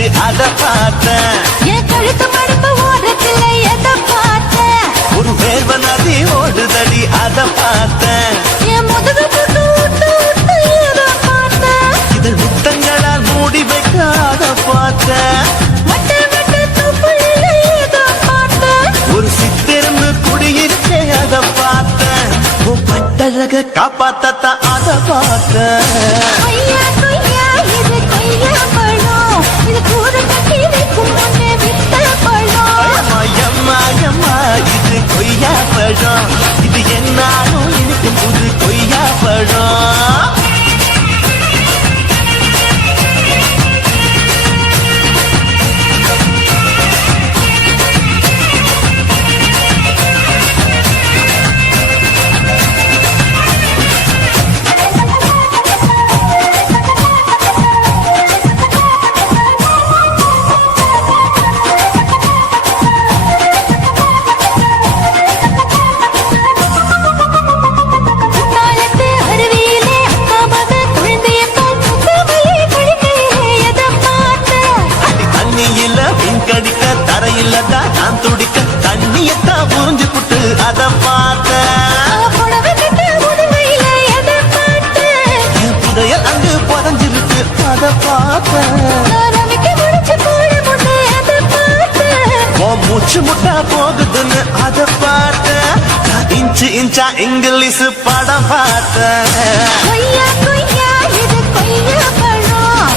கிச்சு அத பார்த்தேன். என் கழுத்து மடுப்பு ஓரத்துல எதை பார்த்தேன்? ஒரு வேர்வ நதி ஓடுதடி அத பார்த்தேன். என் முதுகு புட்டு விட்டு விட்டு எதை பார்த்தேன்? இதழ் முத்தங்களால் மூடி வைக்க அத பார்த்தேன். வட்ட வட்ட தொப்புளில எதை பார்த்தேன்? ஒரு சித்திரன்னு குடியிருக்கே அத பார்த்தேன். உன் பட்டழக காப்பாத்தத்தான் அத பார்த்தேன். கொய்யா கொய்யா இது கொய்யா பழம், இது கூற கட்டி வைக்கும் முன்னே விட்ட பழம். எம்மா இது கொய்யா பழம், இது என்னாலும் எனக்கு புது கொய்யா பழம். தாளத்து அருவியிலே அக்கா மக குழந்தையத்தால் முத்தமல்லி குளிக்கையிலே எதை பார்த்தேன்? அடி தண்ணியில பின்கடிக்க தரையில தான் நான் துடிக்க தண்ணியத்தான் புரிஞ்சு புட்டு அத பார்த்தேன். புடவை கட்ட முதுமையில எதை பார்த்தேன்? என் புதையல் அங்கு புதஞ்சிருக்கு அத பார்த்தேன். நான் ரவிக்கு முடிச்சு போட முன்னே எதை பார்த்தேன்? உன் மூச்சு முட்டா போகுதுன்னு அத பார்த்தேன். நான் இன்ச்சு இன்ச்சா இங்கிலீஷ் படம் பார்த்தேன். கொய்யா கொய்யா இது கொய்யா பழம்,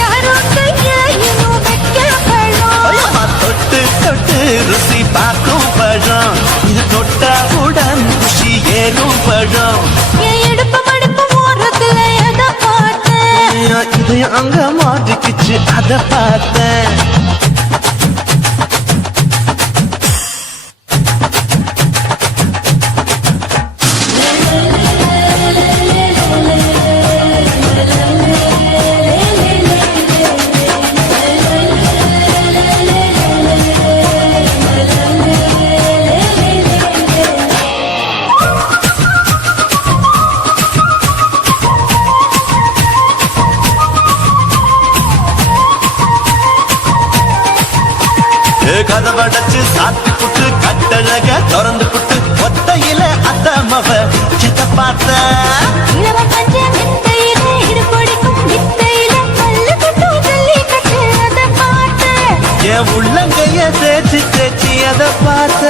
யாரோ கையா இன்னும் வைக்க பழம். அம்மா தொட்டு தொட்டு ருசி பார்க்கும் பழம், இது தொட்டாவுடன் ருசி ஏறும் பழம். என் இடுப்பு மடுப்பு ஓரத்துல எதை பார்த்தேன்? இது அங்க மாட்டிக்கிச்சு அத பார்த்தேன். கதவடைச்சு சாத்தி புட்டு கட்டழக திறந்து புட்டு ஒத்தையில அத்தமவ சித்த பார்த்த. இளவம் பஞ்ச மெத்தையில இடுப்பொடிக்கும் வித்தையில பல்லு கட்டும் ஜல்லிக்கட்டு அதை பார்த்தேன். என் உள்ளங்கைய தேய்ச்சி தேய்ச்சி அத பார்த்த.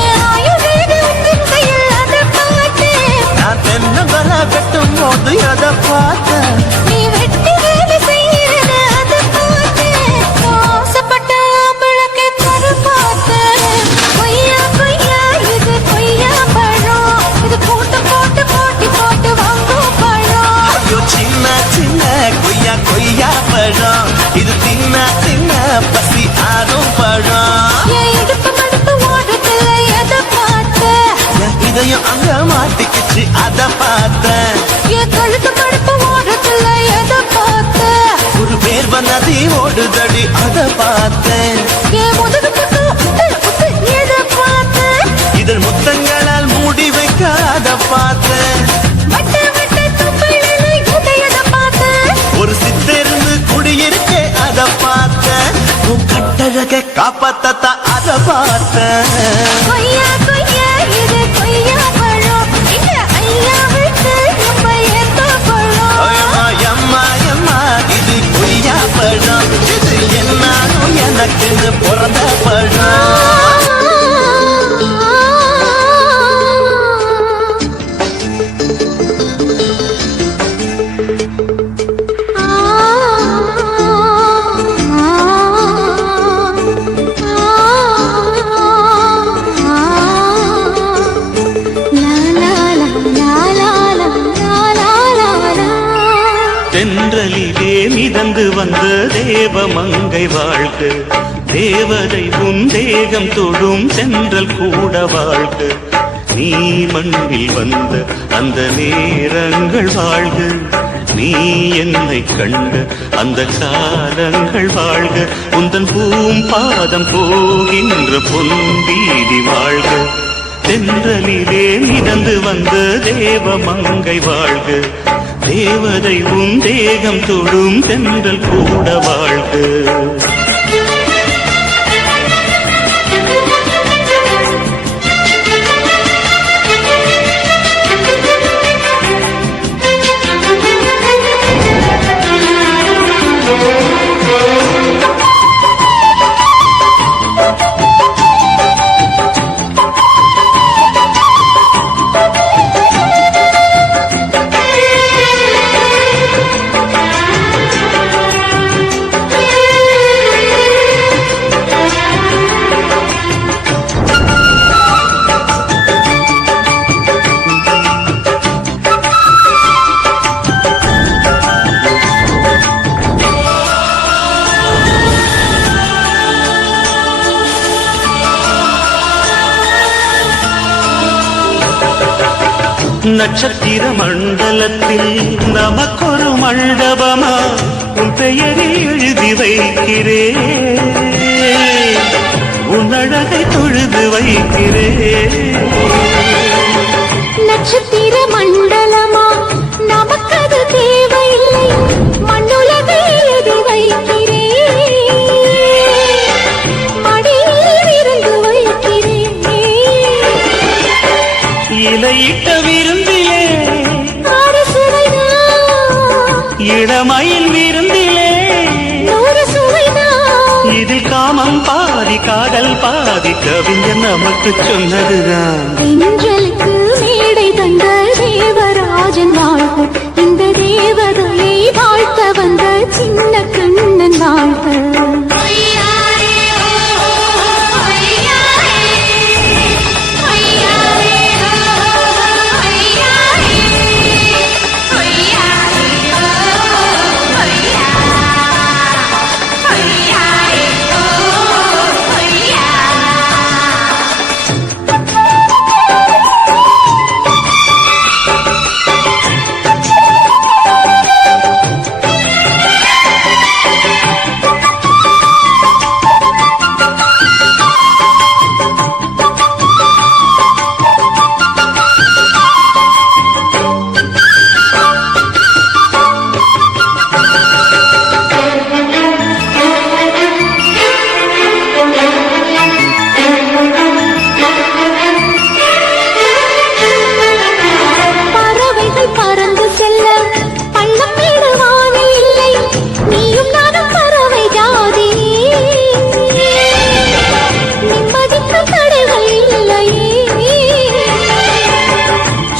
என் ஆயுர்வேத உந்தன் கையில் அதை பார்த்தேன். நான் தென்னங்கல வெட்டும் போது அத பார்த்த. நீ வெட்டி வேலை செய்யறது அதை பார்த்தேன். ஆசைப்பட்ட ஆம்பளுக்கு தர பார்த்தேன். கொய்யா கொய்யா இது கொய்யா பழம், இது போட்டு போட்டு போட்டி போட்டு வாங்கும் பழம். ஐயோ சின்ன சின்ன கொய்யா கொய்யா பழம், இது தின்ன தின்ன பசி ஆறும் பழம். என் இடுப்பு மடுப்பு ஓரத்துல எதை பார்த்தேன்? என் இதயம் அங்க மாட்டிக்கிச்சு அத பார்த்தேன். என் கழுத்து மடுப்பு ஓரத்துல எதை பார்த்தேன்? ஒரு வேர்வ நதி ஓடுதடி அத பார்த்தேன். என் முதுகு புட்டு விட்டு விட்டு எதை பார்த்தேன்? இதழ் முத்தங்களால் மூடி வைக்க அத பார்த்தேன். வட்ட வட்ட தொப்புளில எதை பார்த்தேன்? ஒரு சித்திருந்து குடியிருக்கே அத பார்த்தேன். உன் கட்டழக காப்பாத்தத்தான் அத பார்த்தேன். கொய்யா கொய்யா இது கொய்யா பழம், இந்த ஐயாவுக்கு ரொம்ப ஏத்த பழம். எம்மா இது கொய்யா பழம், இது என்னாலும் எனக்கு பிறந்த பழம். தென்றலிலே மிதந்து வந்த தேவமங்கை வாழ்க, தேவதை உன் தேகம் தொடும் சென்றல் கூட வாழ்க. நீ மண்ணில் வந்த அந்த நேரங்கள் வாழ்க, நீ என்னை கண்ட அந்த காலங்கள் வாழ்க. உந்தன் பூம்பாதம் போகின்ற பொன்வீதி வாழ்க. தென்றலிலே மிதந்து வந்த தேவமங்கை வாழ்க, தேவதை உன் தேகம் தொடும் தென்றல் கூட வாழ்க. நட்சத்திர மண்டலத்தில் நமக்கொரு மண்டபமா உன் பெயரை எழுதி வைக்கிறேன், உன் அழகை தொழுது வைக்கிறேன். நட்சத்திர மண்டலமா நமக்கது தேவையில்லை, மண்ணுலகை எழுதி வைக்கிறேன், மடியில் இருந்து வைக்கிறேன். இலையிட்ட விருந்திலே ஆறு சுவைதான், இளமையில் விருந்திலே நூறு சுவைதான். இதில் காமம் பாதி காதல் பாதி கவிஞர் நமக்கு சொன்னதுதான். தென்றலுக்கு மேடை தந்த தேவராஜன் வாழ்க, இந்த தேவதையை வாழ்த்த வந்த சின்ன கண்ணன் வாழ்க.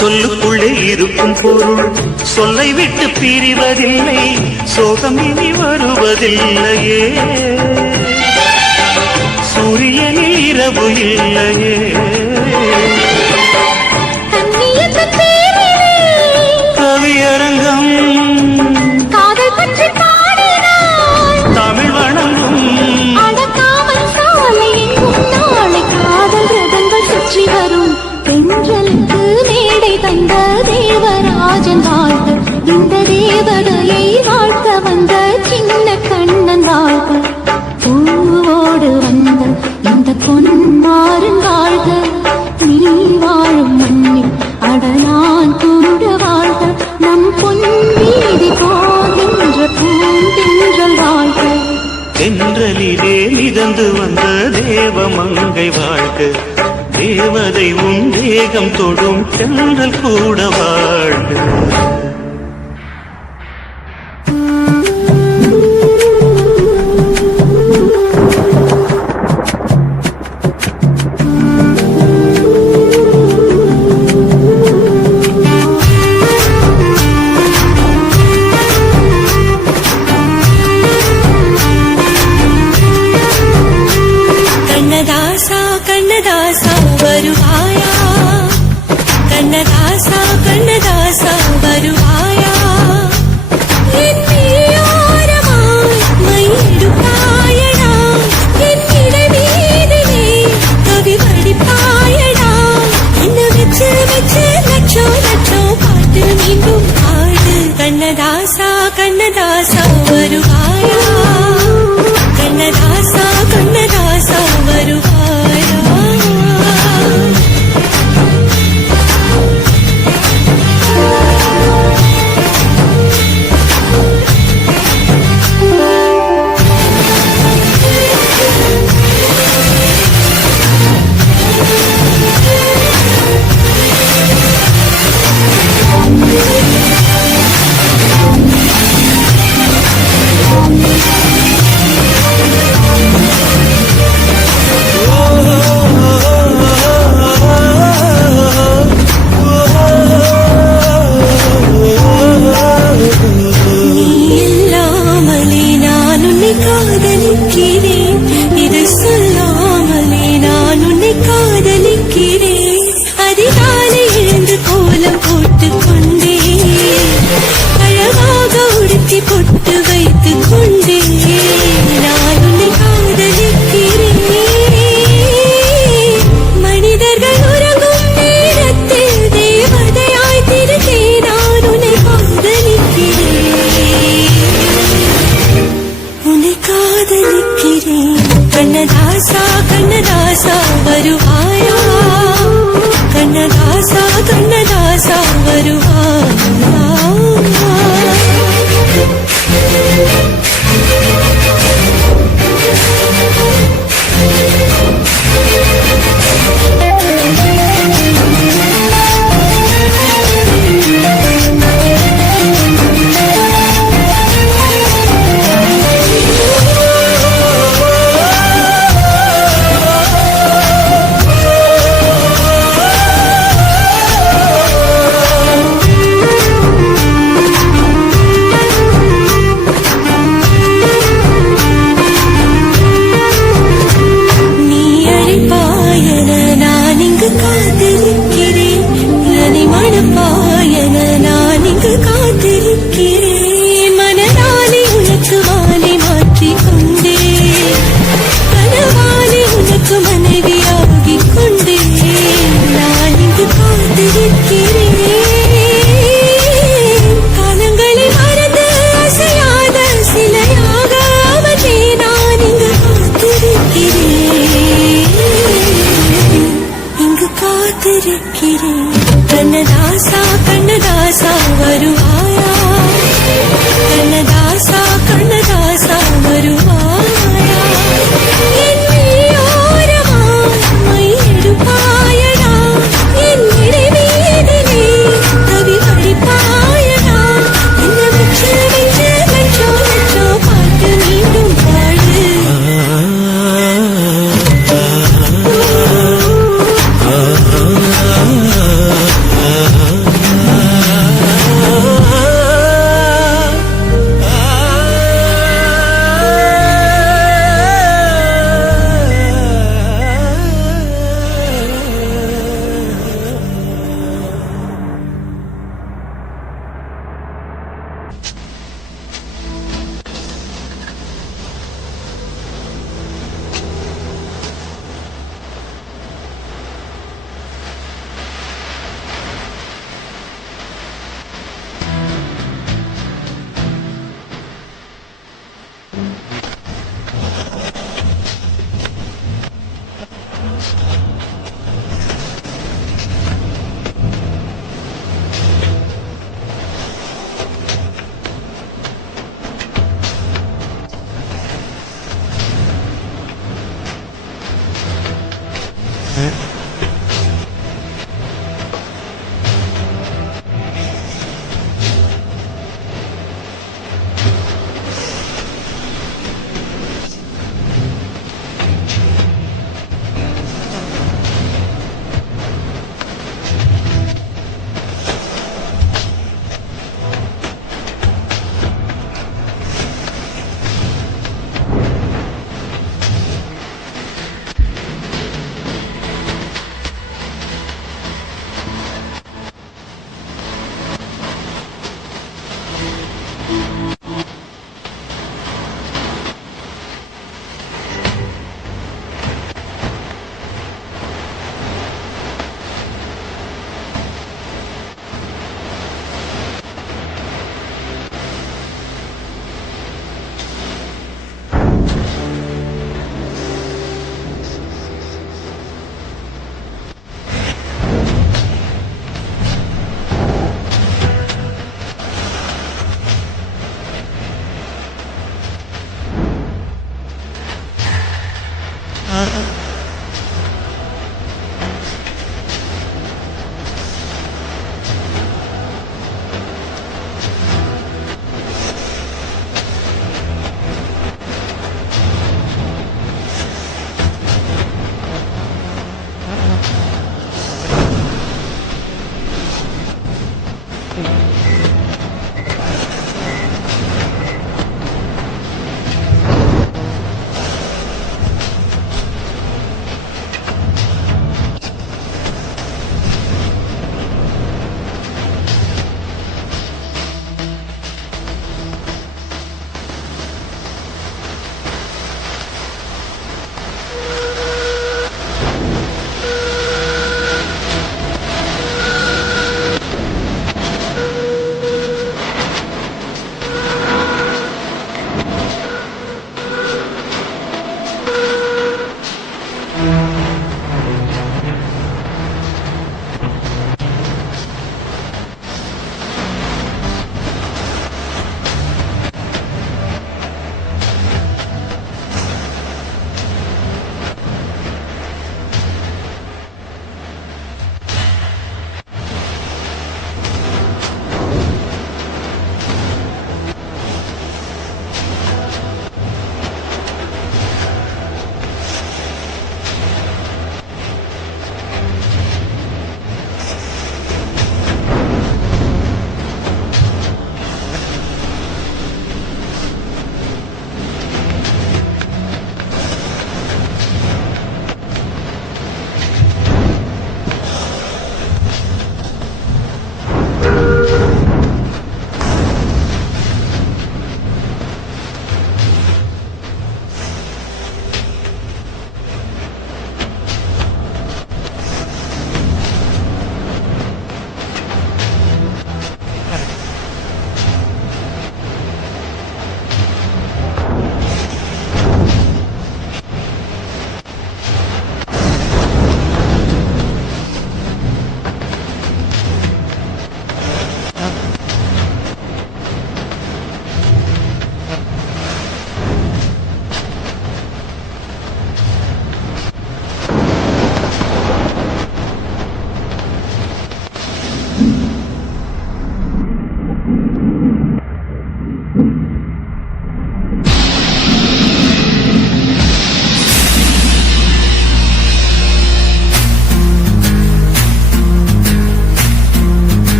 சொல்லுக்குள்ளே இருக்கும் பொருள் சொல்லை விட்டு பிரிவதில்லை, சோகம் இனி வருவதில்லையே, சூரியனில் இரவு இல்லையே. கவியரங்கம் காதல் பற்றி பாடினாள், தமிழ் வணங்கும் அடக்காமல் சாலை எங்கும் நாளை காதல் ரதங்கள் சுற்றி வரும். தென்றலுக்கு மேடை தந்த தேவராஜன் வாழ்க, இந்த தேவதையை வாழ்த்த வந்த சின்ன கண்ணன் வாழ்க. பூவோடு வந்த இந்த பொன்மாறன் வாழ்க, நீ வாழும் மண்ணில் அடலான் கூட வாழ்க, நம் பொன் வீதி போகின்ற பூந்தென்றல் வாழ்க. தென்றலிலே மிதந்து வந்த தேவமங்கை வாழ்க, தேவதை உன் தேகம் தொடும் தென்றல் கூட வாழ்க. கண்ணதாசா கண்ணதாசா வருவாயா, கண்ணதாசா கண்ணதாசா வருவாயா, என் மீயோரமாய் மயிடுப்பாயடா, என் இடைவீதிலே கவி வடிப்பாயடா, என்ன வச்சு வச்சு லட்சம் லட்சம் பாட்டு மீண்டும் பாடு. கண்ணதாசா கண்ணதாசா வருவாயா, கண்ணதாசா கண்ணதாசா வருவாயா. கண்ணதாசா வருவாயா நீ அழைப்பாயன நான் இங்கு காத்திருக்கிறேன் நதி மணப்பாயன நான் இங்கு காத்திருக்கிறேன் மனதாலே உனக்கு மாலை மாற்றிக் கொண்டேன் கனவாலே உனக்கு மனைவியாகிக் கொண்டேன் நான் இங்கு காத்திருக்கிறேன் காலங்களை மறந்து அசையாத சிலையாக அவனே நான் இங்கு காத்திருக்கிறேன் இங்கு காத்திருக்கிறேன் கண்ணதாசா கண்ணதாசா வருவாயா கண்ணதாசா கண்ணதாசா வருவாயா என் மெய்யோரமாய் மையெடுப்பாயடா என் இடைவீதிலே கவி படிப்பாயடா என்ன வச்சு வச்சு வச்சோ வச்சோ பாட்டு மீண்டும் பாடு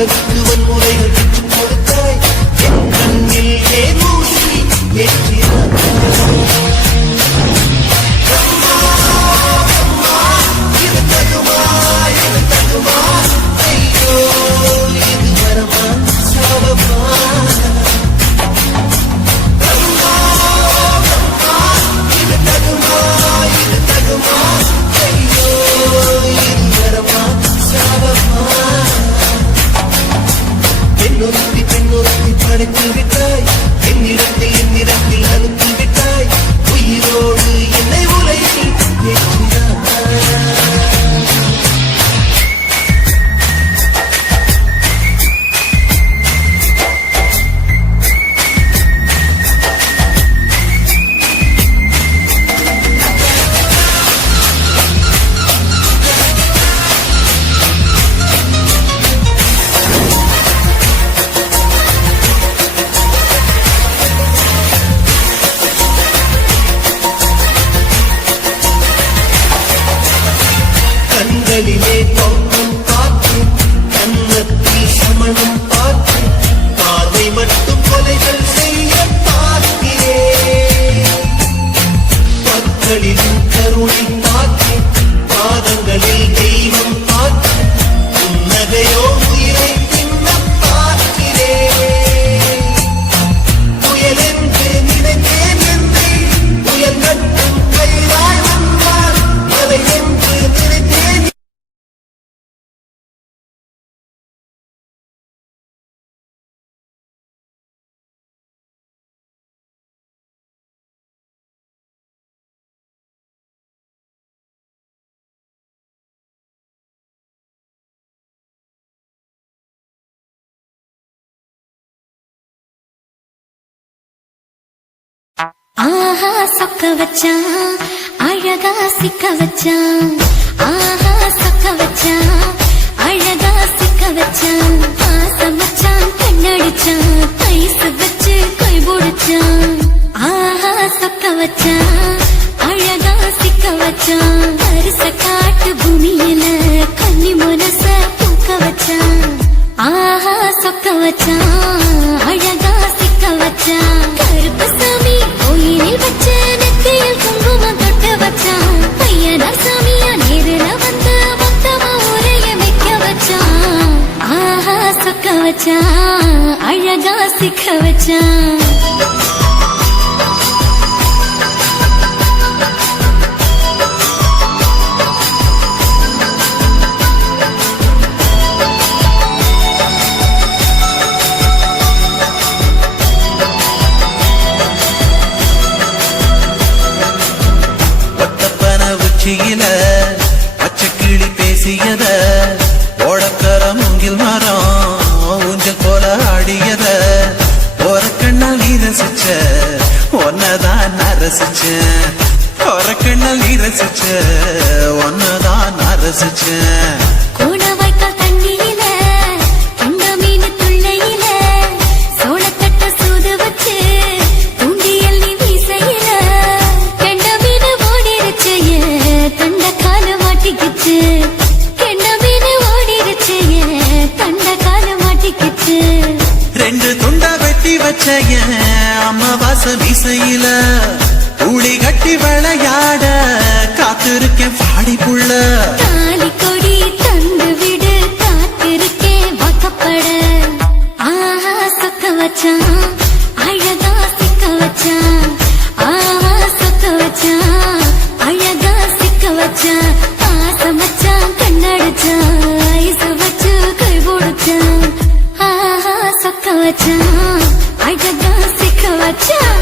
நிலவுக்கு வன்முறைகள் விட்டுக் கொடுத்தாய் என் கண்ணில் ஏன் ஊசி ஏற்றினாய் இது தகுமா ஐயோ இது வரமா சாபமா இது தகுமா ஐயோ இது வரமா சாபமா பெண்ணுறுத்தி படைத்து விட்டாய் என்னிடத்தில் அனுப்பி விட்டாய் உயிரோடு என்னை உலகில் ஏற்றினாய் கண்களிலே பொங்கும் காற்று கன்னத்தில் சமணம் பார்த்து பார்வை மட்டும் கொலைகள் செய்ய பார்க்கிறேன் பற்களிலும் கருணை பார்த்து பாதங்களில் தெய்வம் பார்த்து புன்னகையோ உயிரை தின்ன பார்க்கிறேன் புயலென்று நினைத்தேன் என்று புயல் கட்டும் கைதாய் வந்தால் அதை என்று நினைத்தேன் ஆஹா சொக்க வச்சான் அழகா சிக்க வச்சான் ஆஹா சொக்க வச்சான் அழகா சிக்க வச்சான் ஆசை மச்சான் கண்ணடிச்சான் ஐசு வச்சு கை போடுச்சான் ஆஹா சொக்க வச்சான் அழகா சிக்க வச்சான் அரிச காட்டு பூமியில கன்னி மனச பூக்க வச்சான் ஆஹா சொக்க வச்சான் அழகா சிக்க வச்சான் கருப்பு சாமி கோயிலில் வச்ச நெத்தியில் குங்குமம் தொட்டு வச்சான் பையனா சாமியா நேரில வந்து மொத்தமா உரைய வைக்க வச்சான் ஆஹா சொக்க வச்சான் அழகா சிக்க வச்சான் உச்சியில பச்சைக்கிளி பேசியத ஓடக்கர மூங்கில் மரம் ஊஞ்சல் போல ஆடியத ஒரு கண்ணால் நீ ரசிச்ச ஒன்னதான் நான் ரசிச்சேன் ஒரு கண்ணால் நீ ரசிச்ச ஒன்னதான் நான் ரசிச்சேன் கூட வைக்கால் தண்ணியில கண்ட மீன் துள்ளையில சோளத்தட்ட சூது வச்சு தூண்டியல் நீ வீசையில கண்ட மீன் ஓடிருச்சு தண்ட கால மாட்டிக்கிச்சு கண்ட மீன் ஓடிருச்சு தண்ட கால மாட்டிக்கிச்சு ரெண்டு துண்டா வெட்டி வச்ச அம்மா வாச வீசையில ஊழி கட்டி விளையாட காத்திருக்கேன் பாடி புள்ள தாலி கொடி தந்து விடு காத்திருக்கேன் வாக்கப்பட ஆஹா சொக்க வச்சான் அழகா சிக்க வச்சான் ஆஹா சொக்க வச்சான் அழகா சிக்க வச்சான் ஆசை மச்சான் கண்ணடிச்சான் ஐசு வச்சு கை போடுச்சான் ஆஹா சொக்க வச்சான் அழகா சிக்க வச்சான்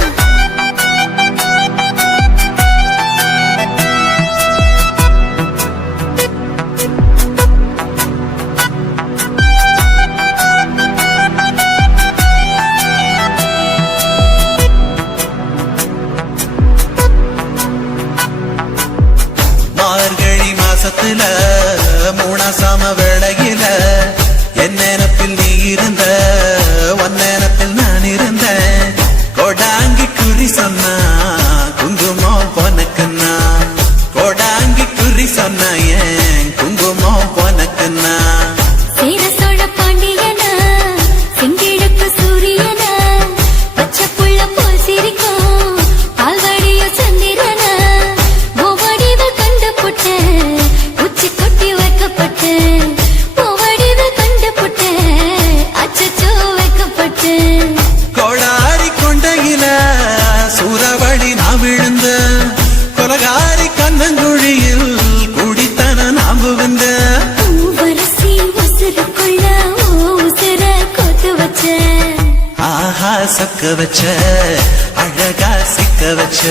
வெக்கப்பட்டேன் பூவடிவு கண்டுபுட்டேன் அச்சச்சோ வைக்கப்பட்டேன் கோடாரி கொண்டையில சூறாவளி நான் விழுந்த கொலகாரி கண்ணங்குழியில் குடித்தன நாம் விழுந்த பூவரசி உசுருக்குள்ள உசுர கோத்து வச்சேன் ஆஹா சொக்க வச்ச அழகா சிக்க வச்ச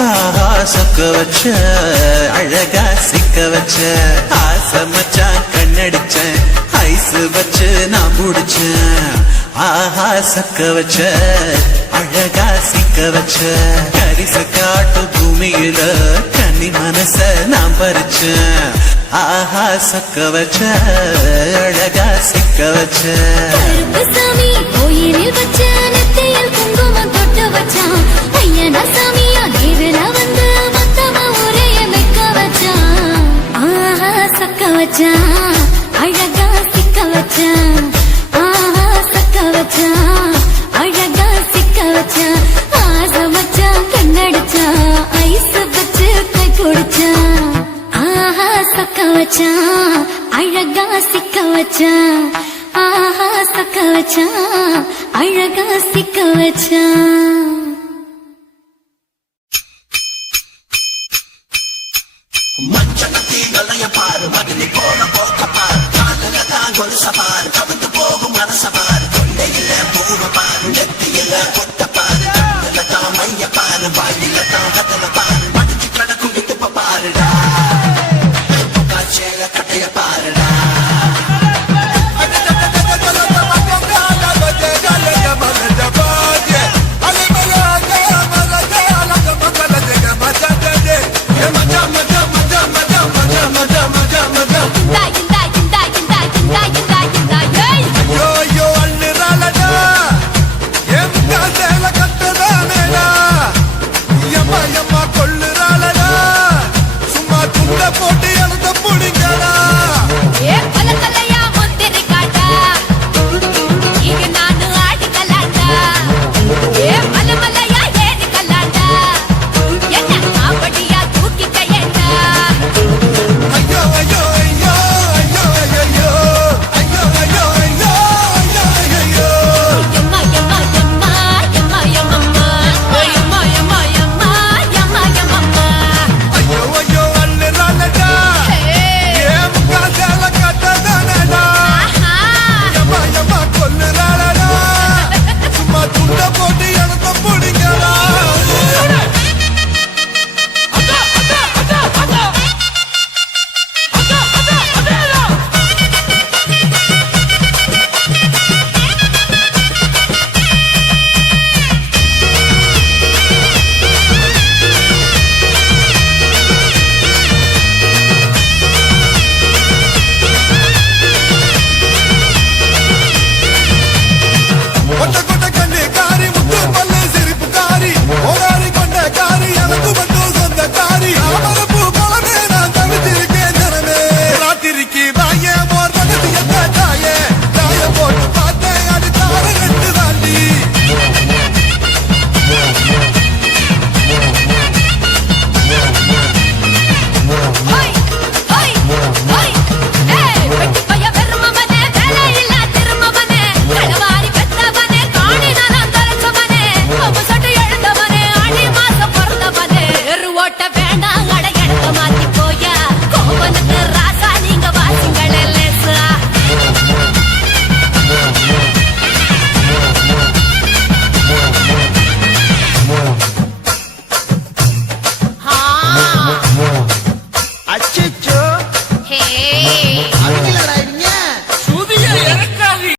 ஆஹா சொக்க வச்ச அழகா சிக்க வச்ச ஆசை மச்சான் கண்ணடிச்சேன் ஐஸ் வச்சு நான் முடிச்சேன் ஆஹா சொக்க வச்ச அழகா சிக்க வச்ச கரிச காட்டு பூமியில கன்னி மனச நான் பறிச்சேன் ஆஹா சொக்க வச்ச அழகா சிக்க வச்ச கருப்பு சாமி கோயிலில் வச்ச நெத்தியில் குங்குமம் தொட்டு வச்சான் ஐயனா சாமியா நேரில் வந்து மத்தவ உரைய வைக்க வச்சான் ஆஹா சொக்க வச்சான் அழகா சிக்க வச்சான் ஆஹா சொக்க வச்சான் அழகா சிக்க வச்சான் ஆசை வச்சான் கண்ணடிச்சான் ஐஸ் வச்சு கை பிடிச்சான் ஆஹா சொக்க வச்சான் அழகா சிக்க வச்சான் ஆஹா சொக்க வச்சான் அழகா சிக்க வச்சான் அச்சோ Hey